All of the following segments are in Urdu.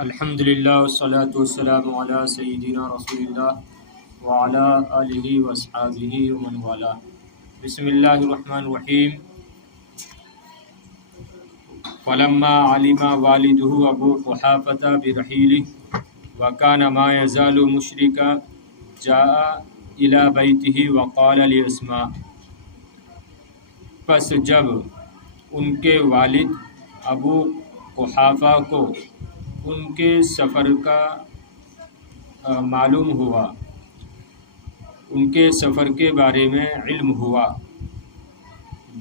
الحمدللہ والصلاة والسلام علی سیدنا رسول اللہ وعلی آلہ واصحابہ ومن والاه. بسم اللہ الرحمن الرحیم. فلما علم والدہ ابو قحافۃ برحیلہ وکان ما یزال مشرکا جاء الی بیتہ وقال لاسماء. پس جب ان کے والد ابو قحافہ کو ان کے سفر کا معلوم ہوا، ان کے سفر کے بارے میں علم ہوا،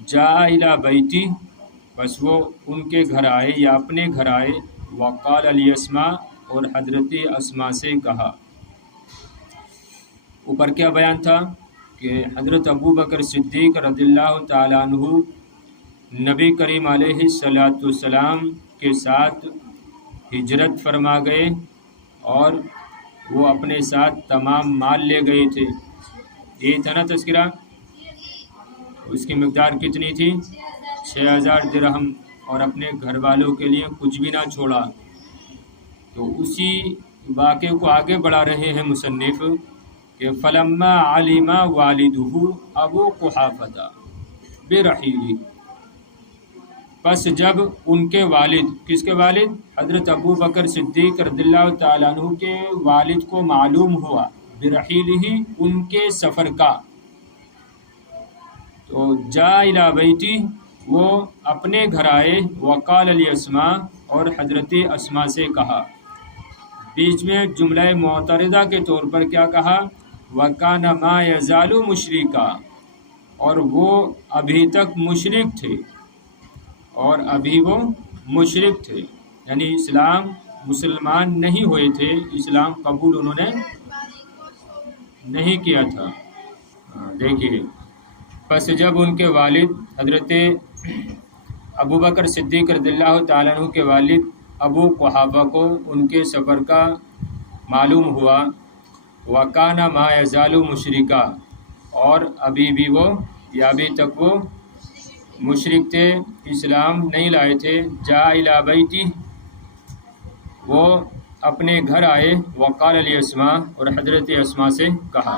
جاء الی بیتی، بس وہ ان کے گھر آئے یا اپنے گھر آئے، وقال لاسماء، اور حضرت اسماء سے کہا. اوپر کیا بیان تھا کہ حضرت ابو بکر صدیق رضی اللہ تعالیٰ عنہ نبی کریم علیہ الصلاۃ والسلام کے ساتھ ہجرت فرما گئے اور وہ اپنے ساتھ تمام مال لے گئے تھے. یہ تھا نا تذکرہ. اس کی مقدار کتنی تھی؟ 6000 درہم، اور اپنے گھر والوں کے لیے کچھ بھی نہ چھوڑا. تو اسی واقعے کو آگے بڑھا رہے ہیں مصنف کہ فلما علم والدہ ابو قحافۃ برحیلہ، پس جب ان کے والد، کس کے والد؟ حضرت ابو بکر صدیق رضی اللہ تعالیٰ عنہ کے والد کو معلوم ہوا، برحیلہ، ان کے سفر کا، تو جاء الی بیتی، وہ اپنے گھر آئے، وقال لاسماء، اور حضرت اسماء سے کہا. بیچ میں جملہ معترضہ کے طور پر کیا کہا؟ وَكَانَ مَا يَزَالُ مُشْرِكًا، اور وہ ابھی تک مشرک تھے، اور ابھی وہ مشرک تھے، یعنی مسلمان نہیں ہوئے تھے، اسلام قبول انہوں نے نہیں کیا تھا. دیکھیے، پس جب ان کے والد حضرت ابو بکر صدیق رضی اللہ تعالیٰ عنہ کے والد ابو قحافہ کو ان کے سفر کا معلوم ہوا، وَكَانَ مَا يَزَالُ مُشْرِكًا، اور ابھی بھی وہ یا ابھی تک وہ مشرک تھے، اسلام نہیں لائے تھے. جاء الی بیتی، وہ اپنے گھر آئے، وقال لاسماء، اور حضرت اسماء سے کہا.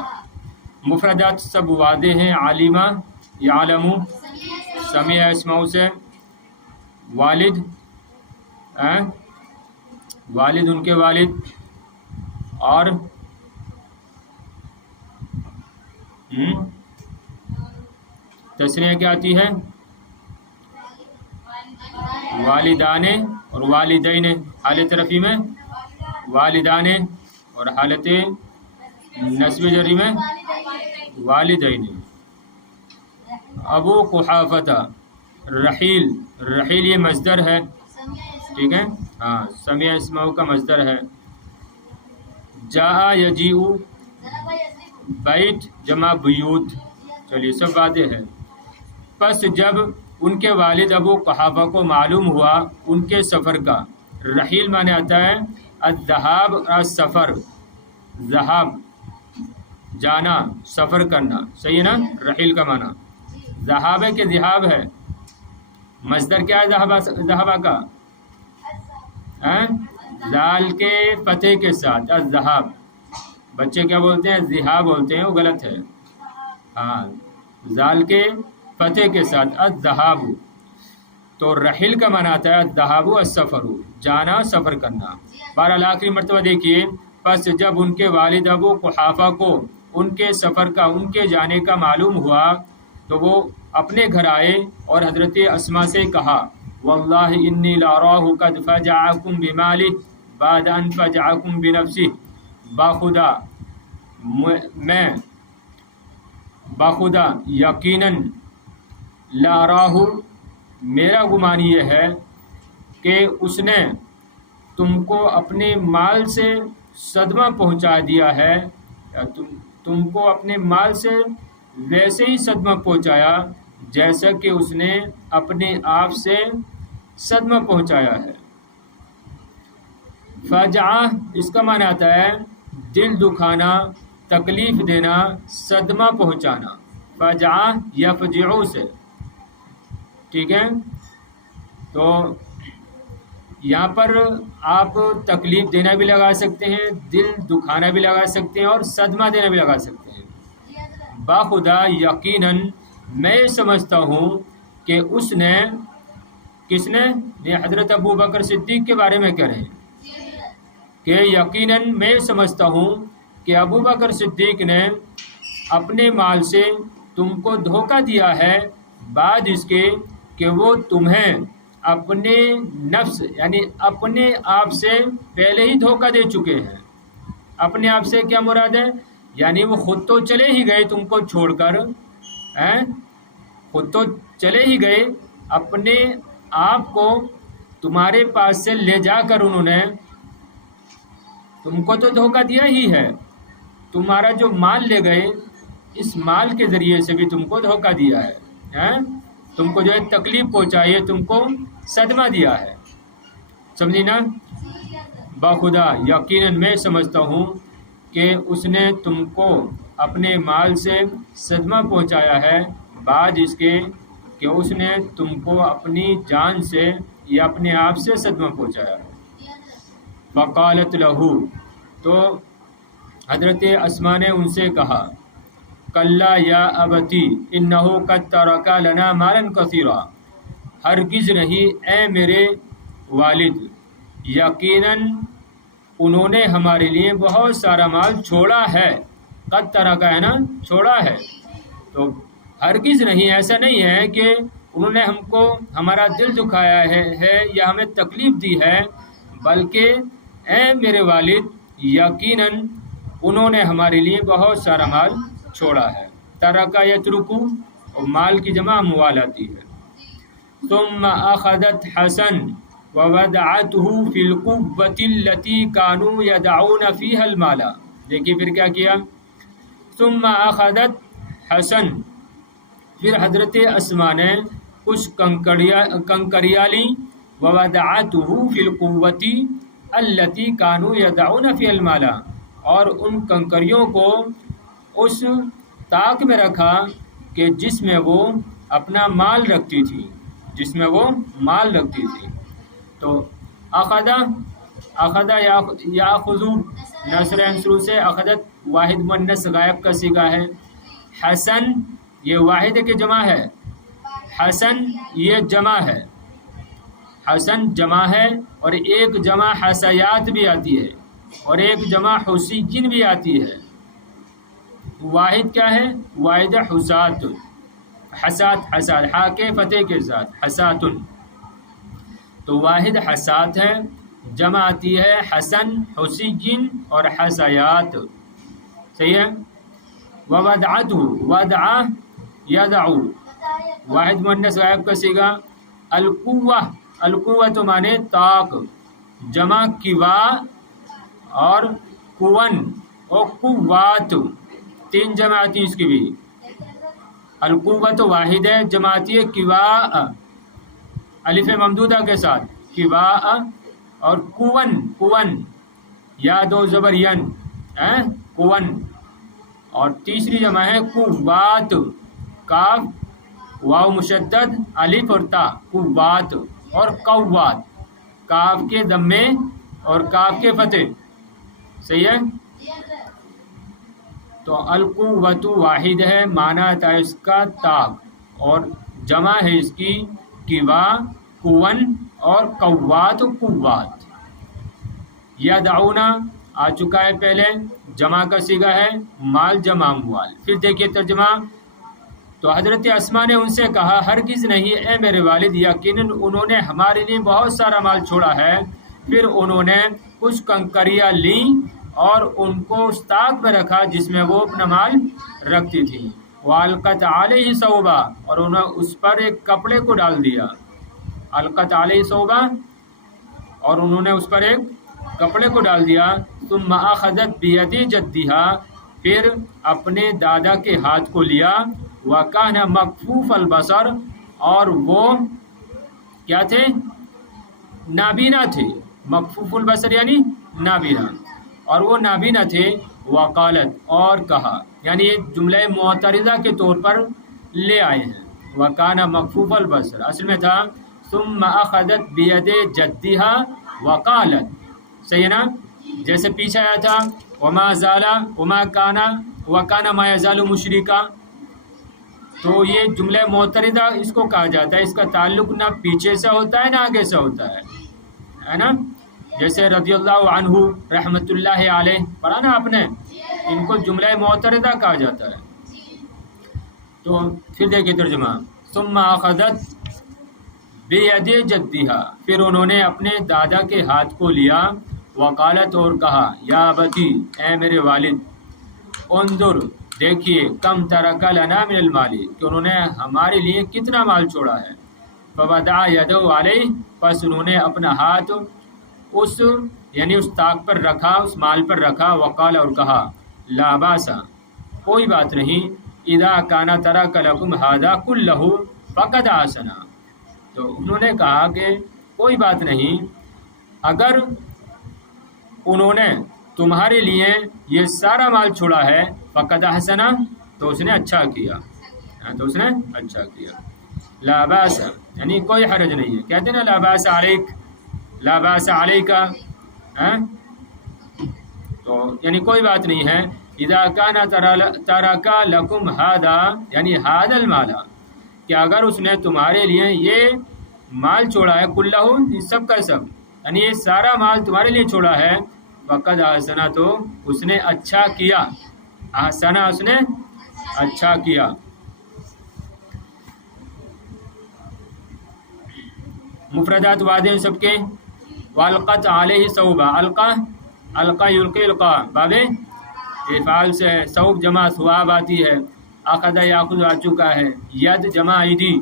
مفردات سب واضح ہیں. عالمہ، یعلم، سمع اسماء سے والد، والد ان کے والد، اور تسنیہ کیا آتی ہے؟ والدان اور والدین. حالت رفیع میں والدان، اور حالت نصب جری میں والدین. ابو قحافۃ، رحیل، رحیل یہ مصدر ہے، ٹھیک ہے، ہاں، سمع اسماء کا مصدر ہے. جاء یجیء، بیت جمع بیوت. چلیے سب واضح ہے. پس جب ان کے والد ابو قحافہ کو معلوم ہوا ان کے سفر کا، رحیل معنی آتا ہے الذہاب، السفر، ذہاب جانا، سفر کرنا، صحیح ہے نا؟ رحیل کا معنی ذہاب ہے کہ ذہاب ہے؟ مصدر کیا ہے ذہابہ کا؟ ذال کے فتح کے ساتھ، الذہاب. بچے کیا بولتے ہیں؟ ذہاب بولتے ہیں، وہ غلط ہے. ہاں، ذال کے فتح کے ساتھ الذہاب. تو رحیل کا معنی آتا ہے الذہاب، السفر، جانا، سفر کرنا. بہرحال آخری مرتبہ دیکھیے، پس جب ان کے والد ابو قحافہ کو ان کے سفر کا، ان کے جانے کا معلوم ہوا، تو وہ اپنے گھر آئے اور حضرت اسماء سے کہا، واللہ انی لاراہ قد فجعکم بمالہ بعد ان فجعکم بنفسہ. باخدا، میں باخدا یقیناً، لاراہ، میرا گمان یہ ہے کہ اس نے تم کو اپنے مال سے صدمہ پہنچا دیا ہے، یا تم کو اپنے مال سے ویسے ہی صدمہ پہنچایا جیسا کہ اس نے اپنے آپ سے صدمہ پہنچایا ہے. فجعہ، اس کا معنی آتا ہے دل دکھانا، تکلیف دینا، صدمہ پہنچانا. فجعہ یفجعو سے، ٹھیک ہے. تو یہاں پر آپ تکلیف دینا بھی لگا سکتے ہیں، دل دکھانا بھی لگا سکتے ہیں، اور صدمہ دینا بھی لگا سکتے ہیں۔ باخدا یقیناً میں سمجھتا ہوں کہ اس نے، کس نے؟ یہ حضرت ابو بکر صدیق کے بارے میں کہہ رہے ہیں کہ یقیناً میں سمجھتا ہوں کہ ابو بکر صدیق نے اپنے مال سے تم کو دھوکہ دیا ہے، بعد اس کے کہ وہ تمہیں اپنے نفس یعنی اپنے آپ سے پہلے ہی دھوکہ دے چکے ہیں۔ اپنے آپ سے کیا مراد ہے؟ یعنی وہ خود تو چلے ہی گئے تم کو چھوڑ کر، خود تو چلے ہی گئے، اپنے آپ کو تمہارے پاس سے لے جا کر انہوں نے تم کو تو دھوکہ دیا ہی ہے، تمہارا جو مال لے گئے اس مال کے ذریعے سے بھی تم کو دھوکہ دیا ہے، تم کو جو ہے تکلیف پہنچائی ہے، تم کو صدمہ دیا ہے، سمجھی نا؟ باخدا یقیناً میں سمجھتا ہوں کہ اس نے تم کو اپنے مال سے صدمہ پہنچایا ہے، بعد اس کے کہ اس نے تم کو اپنی جان سے یا اپنے آپ سے صدمہ پہنچایا ہے۔ فقالت لہو، تو حضرت اسماء نے ان سے کہا، کلا یا ابتی انہ قد ترک لنا مالا کثیرا، ہرگز نہیں اے میرے والد، یقیناً انہوں نے ہمارے لیے بہت سارا مال چھوڑا ہے۔ قد ترک ہے نا، چھوڑا ہے، تو ہرگز نہیں، ایسا نہیں ہے کہ انہوں نے ہم کو ہمارا دل دکھایا ہے یا ہمیں تکلیف دی ہے، بلکہ اے میرے والد یقیناً انہوں نے ہمارے لیے بہت سارا مال چھوڑا ہے۔ ترکا یترکو، اور مال کی جمع اموال آتی ہے۔ ثم اخذت حسن ووضعته في القبة التي كانوا يدعون فيها المال، دیکھیے پھر کیا کیا، ثم اخذت حسن، پھر حضرت اسماء نے کچھ کنکریاں لی، ووضعته في القبة التي كانوا يدعون فيها المال، اور ان کنکریوں کو اس طاق میں رکھا کہ جس میں وہ اپنا مال رکھتی تھی، جس میں وہ مال رکھتی تھی۔ تو اخذا یاخذو نصر انصرو سے، اخذت واحد مؤنث غائب کا صیغہ ہے، حسن یہ واحد کے جمع ہے، حسن یہ جمع ہے، حسن جمع ہے، اور ایک جمع حسیات بھی آتی ہے، اور ایک جمع حسیین بھی آتی ہے۔ واحد کیا ہے؟ واحد حسات، حسات، حسات ہا کے فتح کے ساتھ حساتن، تو واحد حسات ہے، جمع آتی ہے حسن، حسین اور حسیات، صحیح ہے۔ ووضعته، وضع یضع، واحد مؤنث غائب کا صیغہ، القوہ، القوہ تو مانے طاق، جمع کوا اور قون اور قوات، تین جمع آتی ہیں اس کی بھی۔ القوہ تو واحد ہے، جمع آتی ہے کوا، الف ممدودہ کے ساتھ، کوا، اور قون، قون یا دو زبر ین، قون، اور تیسری جمع ہے قوات، کاف واو مشدد الف اور تا، قوات، اور قوات، کاف کے ضمے اور کاف کے فتح، صحیح ہے۔ تو القوۃ واحد ہے، معنی تھا اس کا طاق، اور جمع ہے اس کی کوا، قون اور قوات، قوات۔ یدعونا آ چکا ہے پہلے، جمع کا صیغہ ہے، مال جمع اموال۔ پھر دیکھیے ترجمہ، تو حضرت اسماء نے ان سے کہا، ہرگز نہیں اے میرے والد، یقیناً انہوں نے ہمارے لیے بہت سارا مال چھوڑا ہے۔ پھر انہوں نے کچھ کنکریاں لیں اور ان کو اس طاق میں رکھا جس میں وہ اپنا مال رکھتی تھی۔ وَأَلْقَتْ عَلَيْهِ ثَوْبًا، اور انہوں نے اس پر ایک کپڑے کو ڈال دیا، القت علیہ ثوبا، اور انہوں نے اس پر ایک کپڑے کو ڈال دیا۔ ثم اخذت بید جدھا، پھر اپنے دادا کے ہاتھ کو لیا، وکان مکفوف البصر، اور وہ کیا تھے؟ نابینا تھے، مکفوف البصر یعنی نابینا، اور وہ نابینا تھے۔ وقالت، اور کہا، یعنی یہ جملہ معترضہ کے طور پر لے آئے ہیں، وکان مکفوف البصر، اصل میں تھا ثم اخذت بید جدھا وقالت، صحیح ہے نا؟ جیسے پیچھے آیا تھا وما زالا وما کانا وکانا ما یزال مشرکا، تو یہ جملہ معترضہ اس کو کہا جاتا ہے، اس کا تعلق نہ پیچھے سے ہوتا ہے نہ آگے سے ہوتا ہے نا؟ جیسے رضی اللہ عنہ رحمۃ اللہ علیہ پڑھا نا آپ نے، ان کو جملہ معترضہ کہا جاتا ہے۔ تو پھر دیکھیے ترجمہ، ثم اخذت بید جدھا، پھر انہوں نے اپنے دادا کے ہاتھ کو لیا، وقالت اور کہا، یا ابتی اے میرے والد، انظر دیکھیے، کم ترک لنا من المال، کہ انہوں نے ہمارے لیے کتنا مال چھوڑا ہے۔ فوضع یدہ علیہ، پس انہوں نے اپنا ہاتھ اس یعنی اس طاق پر رکھا، اس مال پر رکھا، وقال اور کہا، لا باس کوئی بات نہیں، اذا کان ترک لکم ھذا کلہ فقد احسنا، تو انہوں نے کہا کہ کوئی بات نہیں، اگر انہوں نے تمہارے لیے یہ سارا مال چھوڑا ہے، فقد احسنا، تو اس نے اچھا کیا، تو اس نے اچھا کیا۔ لا باس یعنی کوئی حرج نہیں ہے، کہتے ہیں نا لا باس علیک، لا باس علیکا، تو یعنی کوئی بات نہیں ہے۔ اذا کان ترک لکم ھذا یعنی ھذا المال، کہ اگر اس نے تمہارے لیے یہ مال چھوڑا ہے، کلہ سب کا سب، یعنی یہ سارا مال تمہارے لیے چھوڑا ہے، فقد احسنا، تو اس نے اچھا کیا، احسنا اس نے اچھا کیا۔ مفردات واضح سب کے، والقت علیہ ثوبا، القا یلقی القا، باب افعال سے ہے، ثوب جمع ثواب آتی ہے، اخذ یاخذ آ چکا ہے، ید جمع ایدی،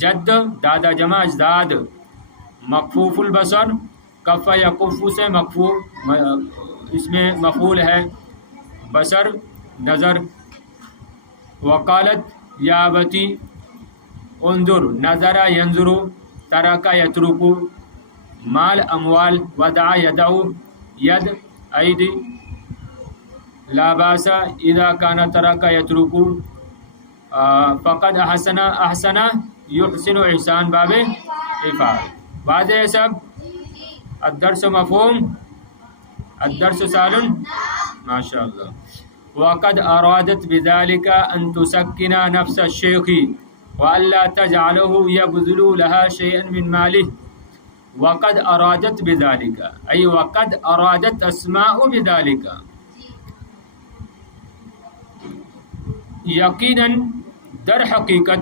جد دادا جمع اجداد، مکفوف البصر، کف یکف سے مکفوف، اس میں مفعول ہے، بصر نظر۔ وقالت یا ابتی انظر، نظر ینظر، ترک یترک، مال اموال، ودع یدع، ید ایدی، لا باس اذا کان ترک یترک، فقد احسن یحسن احسان، باب افعال واضح ہے سب۔ الدرس مفہوم، الدرس سالن، ماشاء اللہ۔ وقد ارادت بذلك ان تسکن نفس الشیخ والا تجعله یبذل لها شیئا من ماله۔ وقد ارادت بذلك ای وقد ارادت اسماء بذلك، یقیناً در حقیقت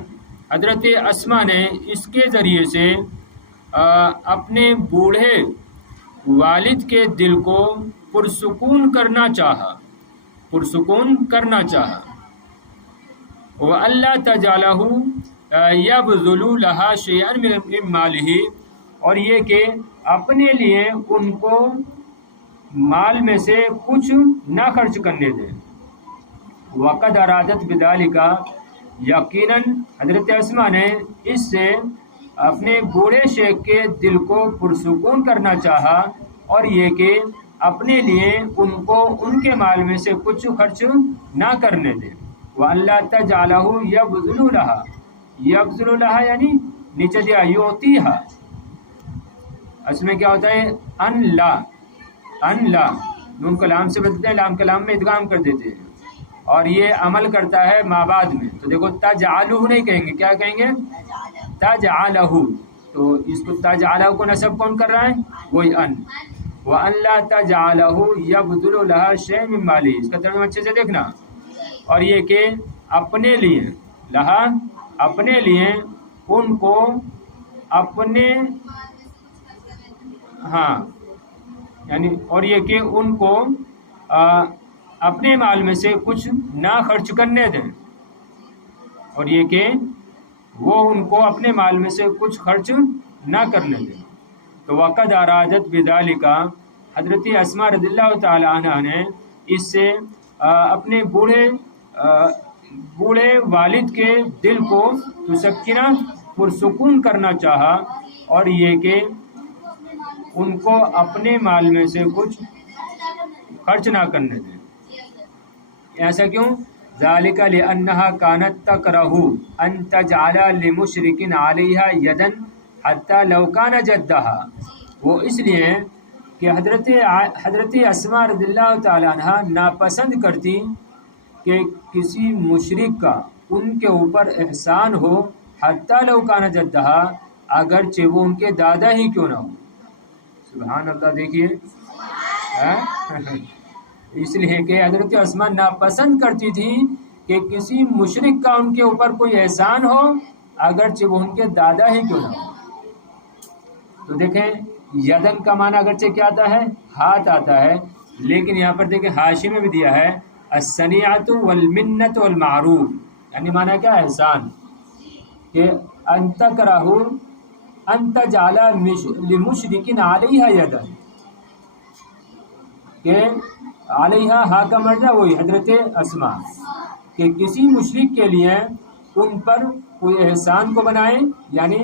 حضرت اسما نے اس کے ذریعے سے اپنے بوڑھے والد کے دل کو پرسکون کرنا چاہا، وَأَلَّا تَجْعَلَهُ يَبْذُلُ لَهَا شَيْئًا مِّن مَّالِهِ، اور یہ کہ اپنے لیے ان کو مال میں سے کچھ نہ خرچ کرنے دیں۔ وقد ارادت بذالک، یقیناً حضرت اسما نے اس سے اپنے بوڑھے شیخ کے دل کو پرسکون کرنا چاہا، اور یہ کہ اپنے لیے ان کو ان کے مال میں سے کچھ خرچ نہ کرنے دیں۔ وَأَلَّا تَجْعَلَهُ يَبْذُلُ لَهَا، یبذل لها یعنی نیچے دیا یعطیہا، اس میں کیا ہوتا ہے ان لا نون کلام سے بدلتے ہیں، لام کلام میں ادغام کر دیتے ہیں، اور یہ عمل کرتا ہے ما بعد میں، تو دیکھو تجعلہ نہیں کہیں گے، کیا کہیں گے؟ تجعلہ، تو اس کو تجعلہ کو نصب کون کر رہا ہے؟ وہی ان۔ وَأَلَّا تَجْعَلَهُ يَبْذُلُ لَهَا شَيْئًا مِّن مَّالِهِ، اس کا ترجمہ اچھے سے دیکھنا، اور یہ کہ اپنے لیے لہا، اپنے لیے ان کو اپنے یعنی اور یہ کہ ان کو اپنے مال میں سے کچھ نہ خرچ کرنے دیں، اور یہ کہ وہ ان کو اپنے مال میں سے کچھ خرچ نہ کرنے دیں۔ تو وقد ارادت بذالک، حضرت اسما رضی اللہ تعالی عنہ نے اس سے اپنے بوڑھے والد کے دل کو تسکینہ پرسکون کرنا چاہا، اور یہ کہ ان کو اپنے مال میں سے کچھ خرچ نہ کرنے دیں۔ ایسا کیوں؟ ذالک لأنہا کانت تکرہ ان تجعل لمشرک علیہا یدن حتی لو کان جدہا، وہ اس لیے کہ حضرت اسماء رضی اللہ تعالیٰ عنہ ناپسند کرتی کہ کسی مشرک کا ان کے اوپر احسان ہو، حتی لو کان جدہا، اگرچہ وہ ان کے دادا ہی کیوں نہ ہو۔ سبحان اللہ، دیکھیے اس لیے کہ حضرت اسماء ناپسند کرتی تھی کہ کسی مشرک کا ان کے اوپر کوئی احسان ہو، اگرچہ وہ ان کے دادا ہی کیوں نہ ہو۔ تو دیکھیں یدن کا معنی اگرچہ کیا آتا ہے؟ ہاتھ آتا ہے، لیکن یہاں پر دیکھیں حاشی میں بھی دیا ہے الصنیعۃ والمنۃ والمعروف، یعنی معنی کیا؟ احسان، کہ ان تکرہ ان تجعل لمشرک علیہ یدن، کہ علیہ ہا کا مرجع وہی حضرت اسماء، کہ کسی مشرک کے لیے ان پر کوئی احسان کو بنائیں، یعنی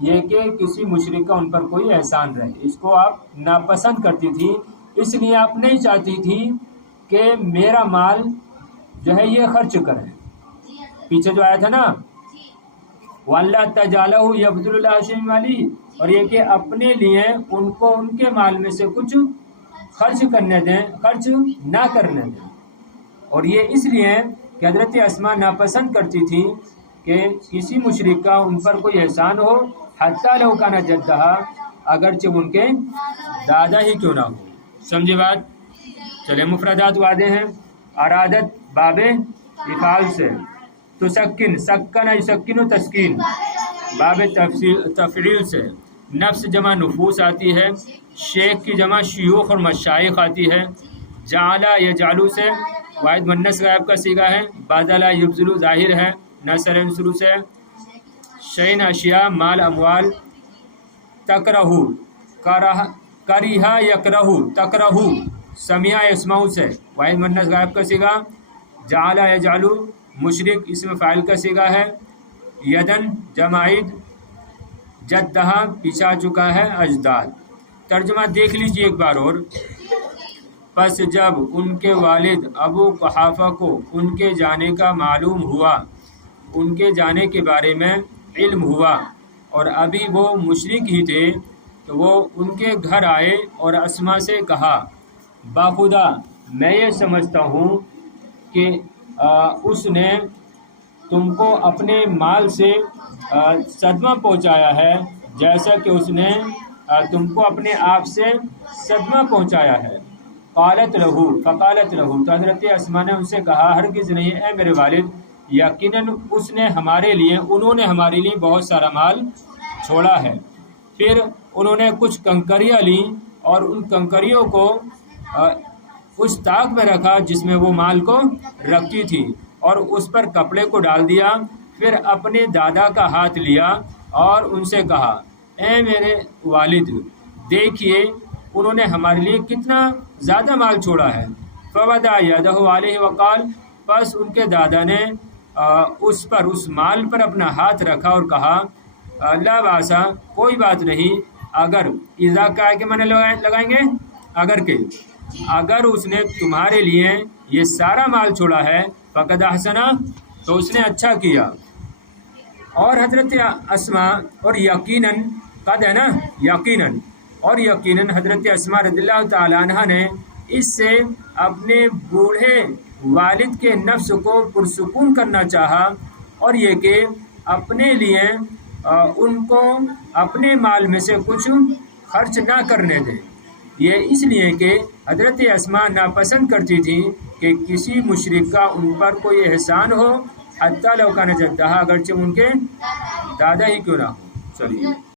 یہ کہ کسی مشرک کا ان پر کوئی احسان رہے، اس کو آپ ناپسند کرتی تھی، اس لیے آپ نہیں چاہتی تھی کہ میرا مال جو ہے یہ خرچ کریں۔ پیچھے جو آیا تھا نا وَاللَّا تَجْعَلَهُ يَبْذُلُ اللَّهُ شَيْئًا مَالِهِ، اور یہ کہ اپنے لیے ان کو ان کے مال میں سے کچھ خرچ کرنے دیں، خرچ نہ کرنے دیں۔ اور یہ اس لیے کہ حضرت اسماء ناپسند کرتی تھی کہ کسی مشرک کا ان پر کوئی احسان ہو، حتی لو کان جدہا، اگرچہ ان کے دادا ہی کیوں نہ ہو۔ سمجھے بات؟ چلے مفردات واضح ہیں۔ ارادت باب افعال سے، تسکن سکن یسکن تسکین باب تفعیل سے، نفس جمع نفوس آتی ہے، شیخ کی جمع شیوخ اور مشائخ آتی ہے، جعل یجعل سے واحد مؤنث غائب کا صیغہ ہے، بدل یبذل ظاہر ہے، نصر شروع سے، شین اشیاء مال اموال، تکرہ کریہ یکرہ تکرہ، سمع یسمع سے واحد مؤنث غائب کا صیغہ، جعل یجعل مشرک اسم فاعل کا صیغہ ہے، یدن جمع ید، جدہا پیچھے آ چکا ہے اجداد۔ ترجمہ دیکھ لیجیے ایک بار اور۔ پس جب ان کے والد ابو قحافہ کو ان کے جانے کا معلوم ہوا، ان کے جانے کے بارے میں علم ہوا، اور ابھی وہ مشرک ہی تھے، تو وہ ان کے گھر آئے اور اسماء سے کہا باخدا میں یہ سمجھتا ہوں کہ اس نے تم کو اپنے مال سے صدمہ پہنچایا ہے، جیسا کہ اس نے تم کو اپنے آپ سے صدمہ پہنچایا ہے۔ قالت لہو فقالت لہو، تو حضرت اسماء نے ان سے کہا ہرگز نہیں اے میرے والد، یقیناً اس نے ہمارے لیے، انہوں نے ہمارے لیے بہت سارا مال چھوڑا ہے۔ پھر انہوں نے کچھ کنکریاں لیں اور ان کنکریوں کو اس طاق میں رکھا جس میں وہ مال کو رکھتی تھی، اور اس پر کپڑے کو ڈال دیا، پھر اپنے دادا کا ہاتھ لیا اور ان سے کہا اے میرے والد، دیکھیے انہوں نے ہمارے لیے کتنا زیادہ مال چھوڑا ہے۔ فوضع یدہ علیہ وقال، پس ان کے دادا نے اس مال پر اپنا ہاتھ رکھا اور کہا لا باسا، کوئی بات نہیں، اگر اذا کا کے معنی لگائیں گے اگر اس نے تمہارے لیے یہ سارا مال چھوڑا ہے فقد احسنا، تو اس نے اچھا کیا۔ اور حضرت اسماء، اور یقیناً قد ہے نا، یقیناً، اور یقیناً حضرت اسماء رضی اللہ تعالی عنہ نے اس سے اپنے بوڑھے والد کے نفس کو پرسکون کرنا چاہا، اور یہ کہ اپنے لیے ان کو اپنے مال میں سے کچھ خرچ نہ کرنے دے۔ یہ اس لیے کہ حضرت اسماء ناپسند کرتی تھی کہ کسی مشرک کا ان پر کوئی احسان ہو، حتی لو کان جدہا، اگرچہ ان کے دادا ہی کیوں نہ ہو۔ چلیے